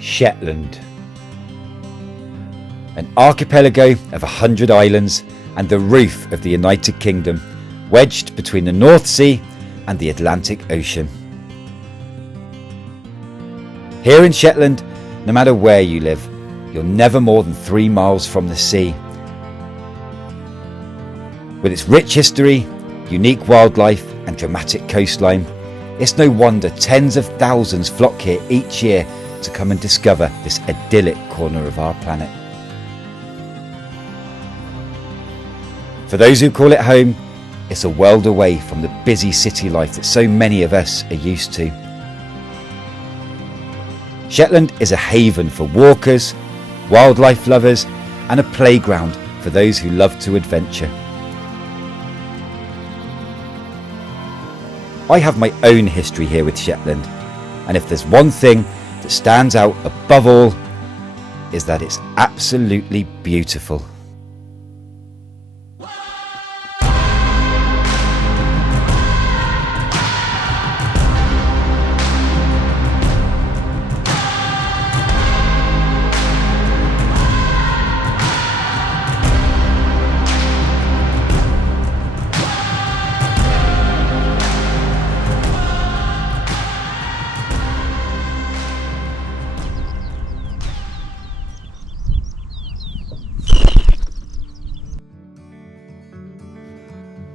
Shetland. An archipelago of 100 islands and the roof of the United Kingdom, wedged between the North Sea and the Atlantic Ocean. Here in Shetland, no matter where you live, you're never more than 3 miles from the sea. With its rich history, unique wildlife and dramatic coastline, it's no wonder tens of thousands flock here each year to come and discover this idyllic corner of our planet. For those who call it home, it's a world away from the busy city life that so many of us are used to. Shetland is a haven for walkers, wildlife lovers, and a playground for those who love to adventure. I have my own history here with Shetland, and if there's one thing that stands out above all, is that it's absolutely beautiful.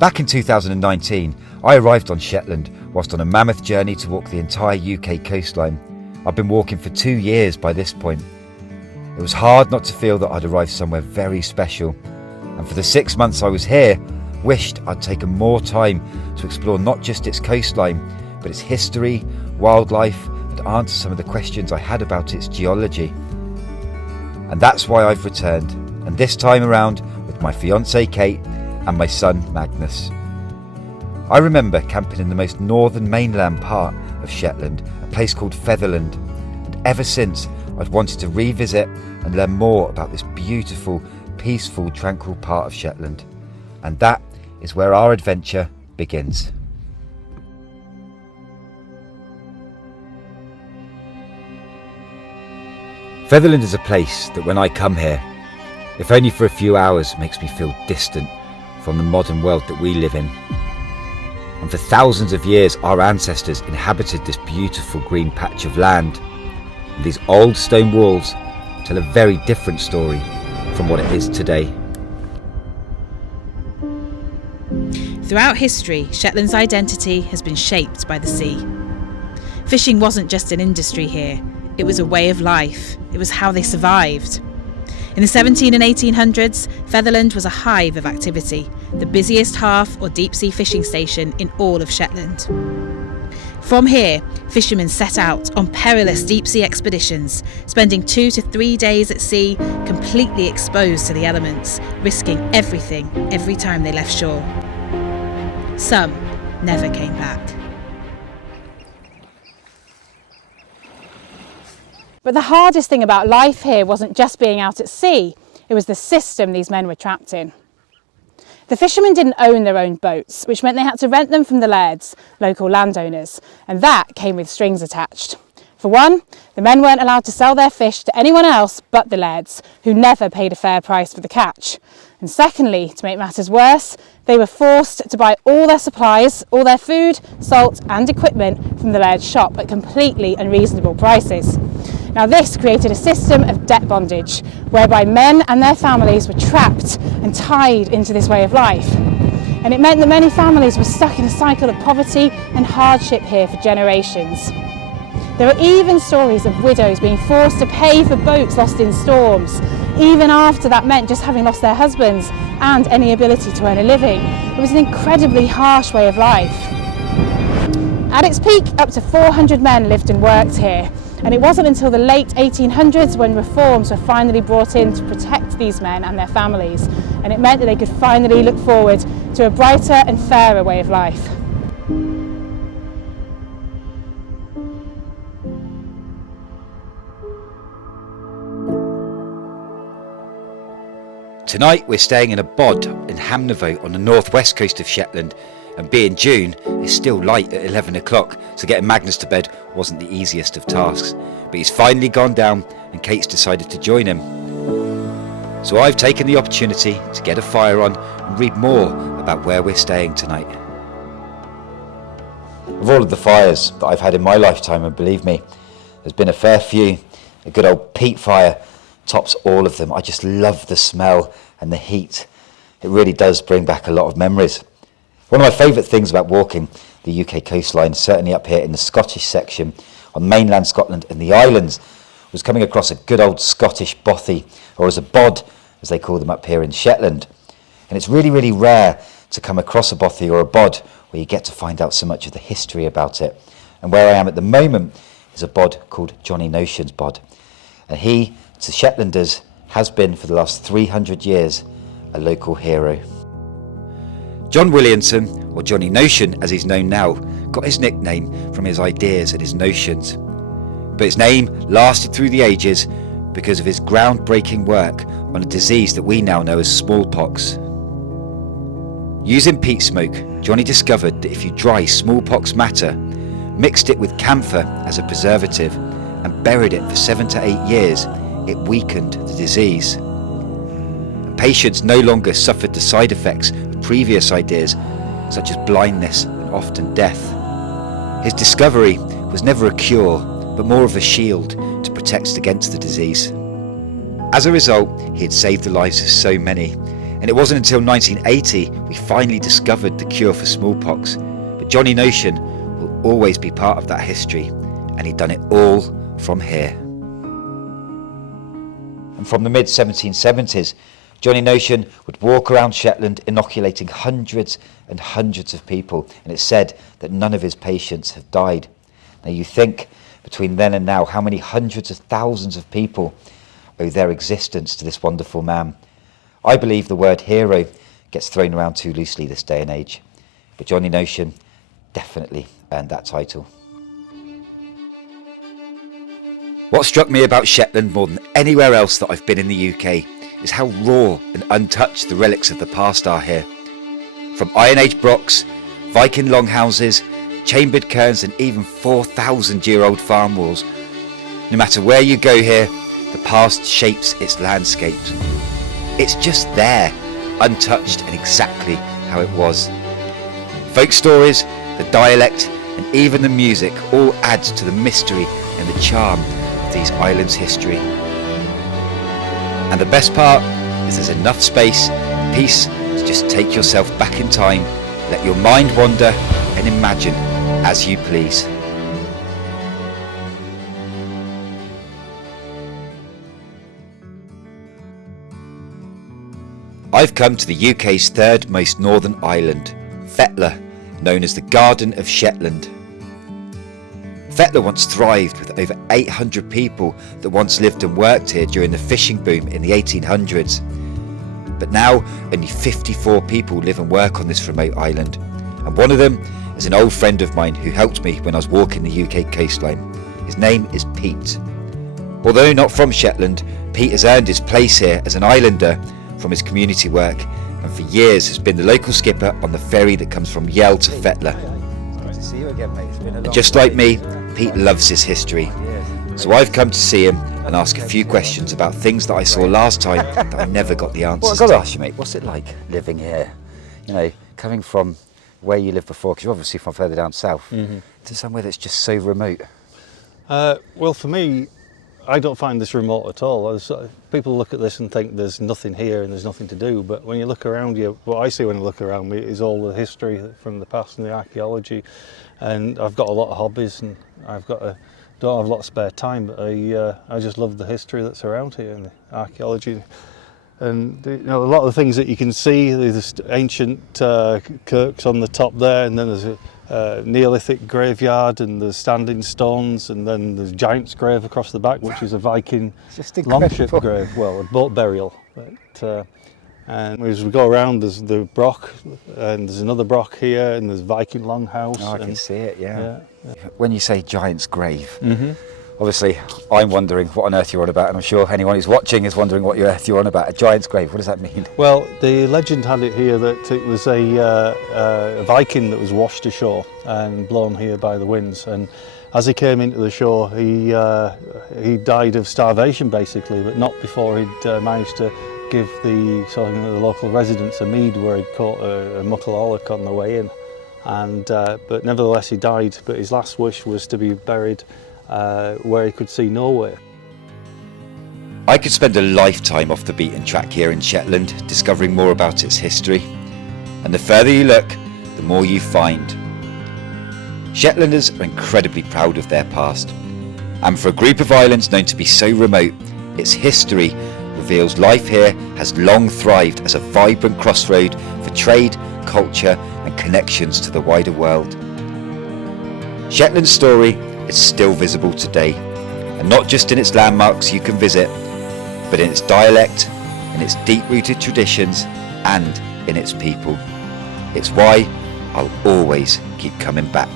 Back in 2019, I arrived on Shetland whilst on a mammoth journey to walk the entire UK coastline. I've been walking for 2 years by this point. It was hard not to feel that I'd arrived somewhere very special, and for the 6 months I was here, wished I'd taken more time to explore not just its coastline, but its history, wildlife, and answer some of the questions I had about its geology. And that's why I've returned, and this time around with my fiancée Kate and my son Magnus. I remember camping in the most northern mainland part of Shetland, a place called Fetherland, and ever since I've wanted to revisit and learn more about this beautiful, peaceful, tranquil part of Shetland. And that is where our adventure begins. Fetherland is a place that when I come here, if only for a few hours, makes me feel distant from the modern world that we live in. And for thousands of years our ancestors inhabited this beautiful green patch of land. And these old stone walls tell a very different story from what it is today. Throughout history, Shetland's identity has been shaped by the sea. Fishing wasn't just an industry here, it was a way of life. It was how they survived. In the 17 and 1800s, Fetherland was a hive of activity, the busiest half or deep sea fishing station in all of Shetland. From here, fishermen set out on perilous deep sea expeditions, spending 2 to 3 days at sea, completely exposed to the elements, risking everything every time they left shore. Some never came back. But the hardest thing about life here wasn't just being out at sea, it was the system these men were trapped in. The fishermen didn't own their own boats, which meant they had to rent them from the lairds, local landowners, and that came with strings attached. For one, the men weren't allowed to sell their fish to anyone else but the lairds, who never paid a fair price for the catch. And secondly, to make matters worse, they were forced to buy all their supplies, all their food, salt and equipment from the laird's shop at completely unreasonable prices. Now this created a system of debt bondage, whereby men and their families were trapped and tied into this way of life. And it meant that many families were stuck in a cycle of poverty and hardship here for generations. There are even stories of widows being forced to pay for boats lost in storms, even after that meant just having lost their husbands and any ability to earn a living. It was an incredibly harsh way of life. At its peak, up to 400 men lived and worked here, and it wasn't until the late 1800s when reforms were finally brought in to protect these men and their families, and it meant that they could finally look forward to a brighter and fairer way of life. Tonight we're staying in a bod in Hamnavoe on the northwest coast of Shetland, and being June, it's still light at 11 o'clock, so getting Magnus to bed wasn't the easiest of tasks. But he's finally gone down and Kate's decided to join him. So I've taken the opportunity to get a fire on and read more about where we're staying tonight. Of all of the fires that I've had in my lifetime, and believe me, there's been a fair few, a good old peat fire tops all of them. I just love the smell and the heat. It really does bring back a lot of memories. One of my favourite things about walking the UK coastline, certainly up here in the Scottish section, on mainland Scotland and the islands, was coming across a good old Scottish bothy, or as a bod, as they call them up here in Shetland. And it's really, really rare to come across a bothy or a bod where you get to find out so much of the history about it. And where I am at the moment is a bod called Johnny Notion's bod. And he, to Shetlanders, has been for the last 300 years a local hero. John Williamson, or Johnny Notion as he's known now, got his nickname from his ideas and his notions. But his name lasted through the ages because of his groundbreaking work on a disease that we now know as smallpox. Using peat smoke, Johnny discovered that if you dry smallpox matter, mixed it with camphor as a preservative, and buried it for 7 to 8 years, it weakened the disease. And patients no longer suffered the side effects of previous ideas, such as blindness and often death. His discovery was never a cure, but more of a shield to protect against the disease. As a result, he had saved the lives of so many, and it wasn't until 1980 we finally discovered the cure for smallpox. But Johnny Notion will always be part of that history, and he'd done it all from here. And from the mid-1770s, Johnny Notion would walk around Shetland inoculating hundreds and hundreds of people, and it's said that none of his patients have died. Now you think, between then and now, how many hundreds of thousands of people owe their existence to this wonderful man. I believe the word hero gets thrown around too loosely this day and age, but Johnny Notion definitely earned that title. What struck me about Shetland more than anywhere else that I've been in the UK is how raw and untouched the relics of the past are here. From Iron Age brocks, Viking longhouses, chambered cairns and even 4,000-year-old farm walls. No matter where you go here, the past shapes its landscapes. It's just there, untouched and exactly how it was. Folk stories, the dialect and even the music all adds to the mystery and the charm of these islands' history. And the best part is there's enough space and peace to just take yourself back in time, let your mind wander and imagine as you please. I've come to the UK's third most northern island, Fetlar, known as the Garden of Shetland. Fetlar once thrived with over 800 people that once lived and worked here during the fishing boom in the 1800s. But now only 54 people live and work on this remote island, and one of them is an old friend of mine who helped me when I was walking the UK coastline. His name is Pete. Although not from Shetland, Pete has earned his place here as an islander from his community work, and for years has been the local skipper on the ferry that comes from Yell to Fetlar. Nice to see you again, mate. It's been a long And just like me, Pete loves his history. So I've come to see him and ask a few questions about things that I saw last time that I never got the Well, answers I've got to to. ask you, mate, what's it like living here? You know, coming from where you lived before, because you're obviously from further down south, to somewhere that's just so remote. Well, for me, I don't find this remote at all. People look at this and think there's nothing here and there's nothing to do, but when you look around you, what I see when I look around me is all the history from the past and the archaeology, and I've got a lot of hobbies and don't have a lot of spare time, but I just love the history that's around here and the archaeology. And you know, a lot of the things that you can see, there's ancient kirks on the top there, and then there's a Neolithic graveyard, and there's standing stones, and then there's Giant's grave across the back, which is a Viking Just longship incredible. grave, well, a boat burial. But, and as we go around, there's the Broch, and there's another Broch here, and there's Viking longhouse. Oh, I can and, see it, yeah. yeah. When you say Giant's grave, Obviously, I'm wondering what on earth you're on about, and I'm sure anyone who's watching is wondering what on earth you're on about. A giant's grave, what does that mean? Well, the legend had it here that it was a Viking that was washed ashore and blown here by the winds, and as he came into the shore, he died of starvation basically, but not before he'd managed to give the local residents a mead where he'd caught a muckle auloch on the way in, and but nevertheless he died. But his last wish was to be buried where he could see Norway. I could spend a lifetime off the beaten track here in Shetland, discovering more about its history. And the further you look, the more you find. Shetlanders are incredibly proud of their past. And for a group of islands known to be so remote, its history reveals life here has long thrived as a vibrant crossroad for trade, culture and connections to the wider world. Shetland's story is still visible today, and not just in its landmarks you can visit, but in its dialect, in its deep-rooted traditions and in its people. It's why I'll always keep coming back.